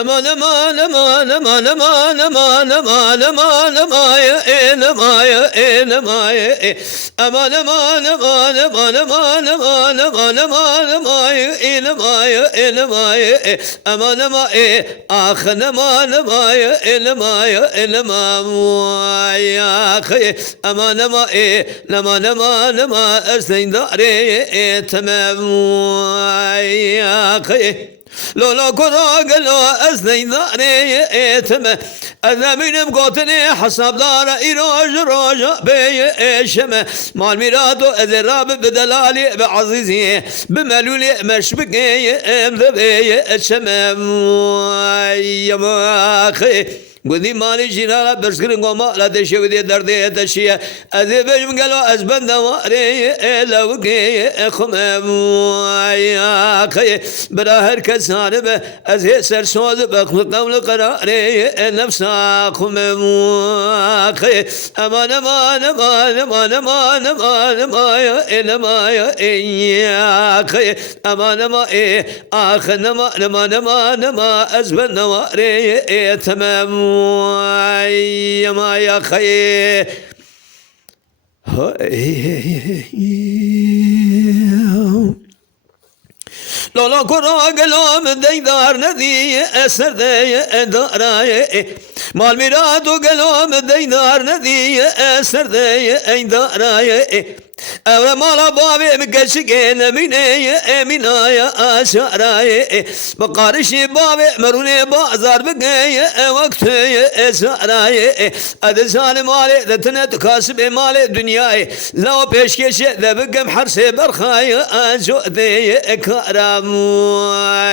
امان امان امان امان امان امان امان امان امان امان امان امان امان امان امان امان امان اخن امان يا اخي امان امان ارسلين داري تمام يا اخي لولا كراق لو أزني ذاري إتمه أنا من قوتني حسب دار إيروج روج بي شمه مال ميرادو أذراب بدلالي بعزيزي بملولي مشبقي أمذبي شمه يا ماخي قدي مالي جينا برسكرين قوما لا تشوي دي دردي تشيه أذي بجم قالوا أزبن دواري لوكي خمم يا خي براهر كسانب أذي سرسوز بخلق قول قراري نفسا خمم خي أمان أمان أمان أمان أمان أمان أمان يا خي أمان أمان آخر أمان أمان أمان أمان أزبن دواري تمام يا ما يا خي لولا كرا قلوم ديدار ندي أسر دي داراي مال ميراد قلوم ديدار ندي أسر دي داراي أولا مالا بابي مكشكين مني منايا أشعراي بقارشي بابي مروني بازار بقاي وقتي أشعراي أدسان مالي دتنت كاسب مالي دنياي لو بيشكش ذبقم حرسي برخاي أجودي كرام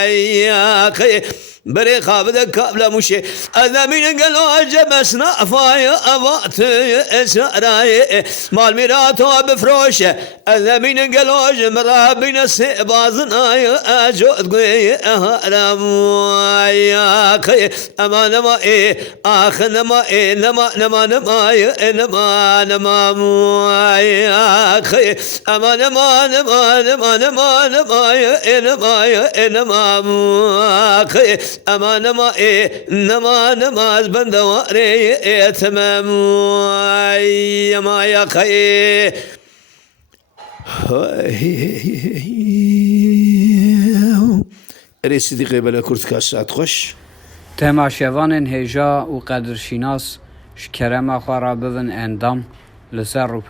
يا أخي بري خابد كابلا مشي أنا من قلو جبسنا فايا أبات إسراي مال ميراتو بفروشة أنا من قلو جمرا بين سيبازنا أجود قوي أهرام يا أخي أما نما آخر نما نما يا أخي أما نما أخي أما نماز بندواري تمام يا ما يا خي رسيدي قبل كرت كاسات خوش تماشاوان هجا و قدرشناس شكرما خرابون اندام لسر